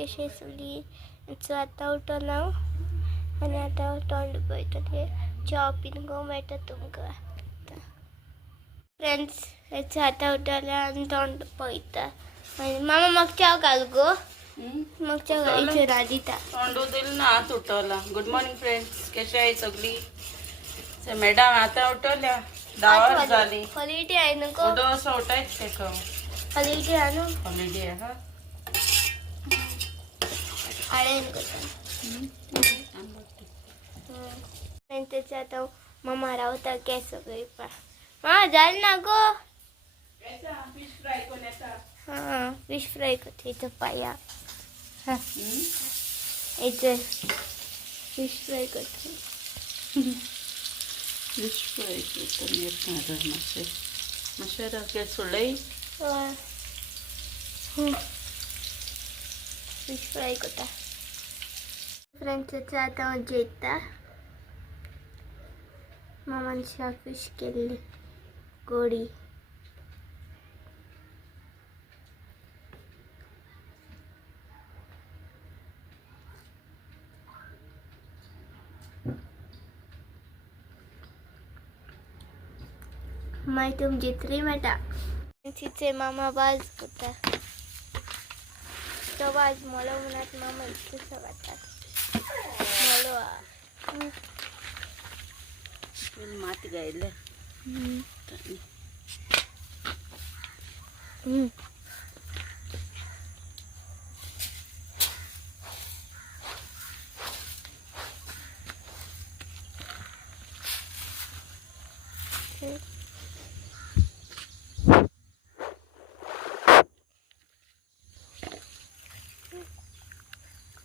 कशी सगळी आता उठवला आणि आता तोंड पळयता च्या पिन मेळटा तुमकां फ्रेंड्स याचं आता उठवला आणि तोंड पळयता आणि मामा म्हाका च्या घाल गो मग च्या घालीचे रादिता तोंड दिल ना हात उठवला. गुड मॉर्निंग फ्रेंड्स, कशी आहे सगळी? मॅडम आता उठवल्या 10 वर झाली. हॉलिडे आहे नको असं उठायच ते हॉलिडे आहे ना हॉलिडे आहे हा आळे त्याच्या आता मम्मा रावता केस सगळी पण हा झालं ना गो फिश फ्राय कोणाचा हा फिश फ्राय करते इथं पाया हा इथं फिश फ्राय करते फिश फ्राय करते मासे राखे सुळई फिश फ्राय करता फ्रेंड्स आता जेता मामान फिश केली गोडी माय तुम जितली मेटा तिचे मामा बाज करता तो बाज मोलो म्हणत मामा इतकेच वाटतात मोलो माती गायले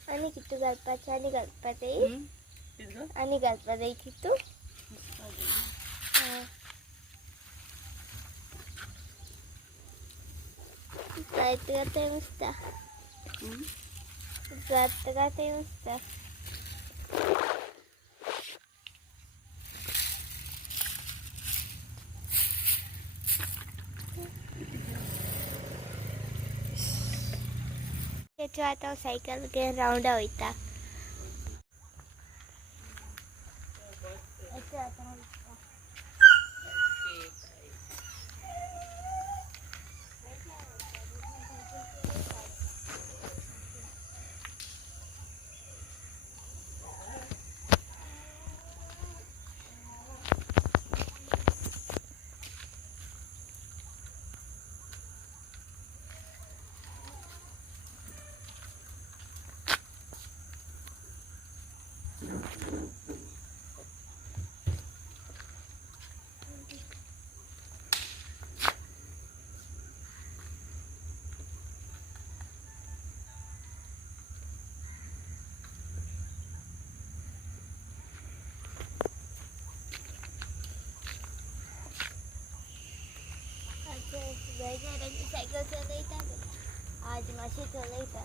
आणि किती घालपाचे आणि घालपाचे आणि घालपाचे किती जायचं का ते नुसता जात का ते नुसता त्याच्या आता सायकल घेऊन राऊंड वयता सायकल चलयता आज मासे चलयता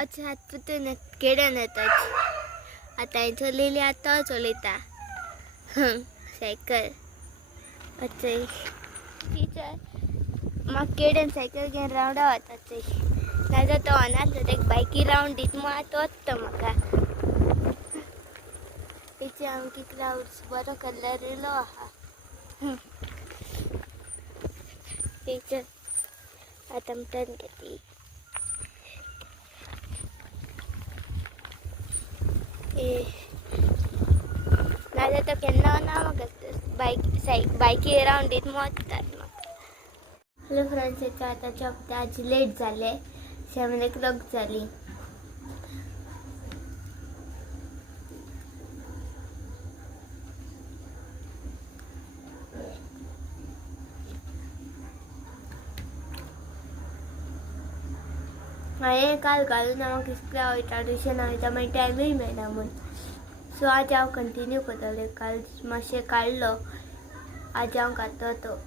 अच्छा हात पुतून केडन येतात आता चलयली आता चलयता सायकल अच्छा टीचर म्हाका केडन सायकल घेवन रावंडा वता नाजाल्यार तो अनासलो तेका बायकी रावंड दीत मग आतां वता म्हाका तेचे हांव कितलो बरो कलर येयलो आहा टीचर आतां म्हणटात घेतली नाजाल्यार तो केन्ना ना म्हाका बायकी रावंड दीत मग वतात हॅलो फ्रेंड्स याचा आता चपता आज लेट झाले 7 o'clock झाली हांवें काल घालून हांव कितल्या वयता ट्युशना वयता मागीर टायमूय मेळना म्हूण सो आज हांव कंटिन्यू करतलें काल मातशें काडलो आज हांव घालतो तो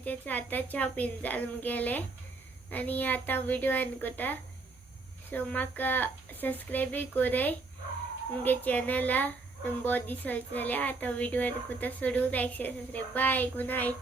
फ्रेंड्स आता चहा पिन जाऊन गेले आणि आता व्हिडिओ एंड करता. सो म्हाका सबस्क्राईब करे मुगे चॅनला बहुत दिस जाल्या. आता व्हिडिओ एंड करता. सोडून like share subscribe. Bye good night.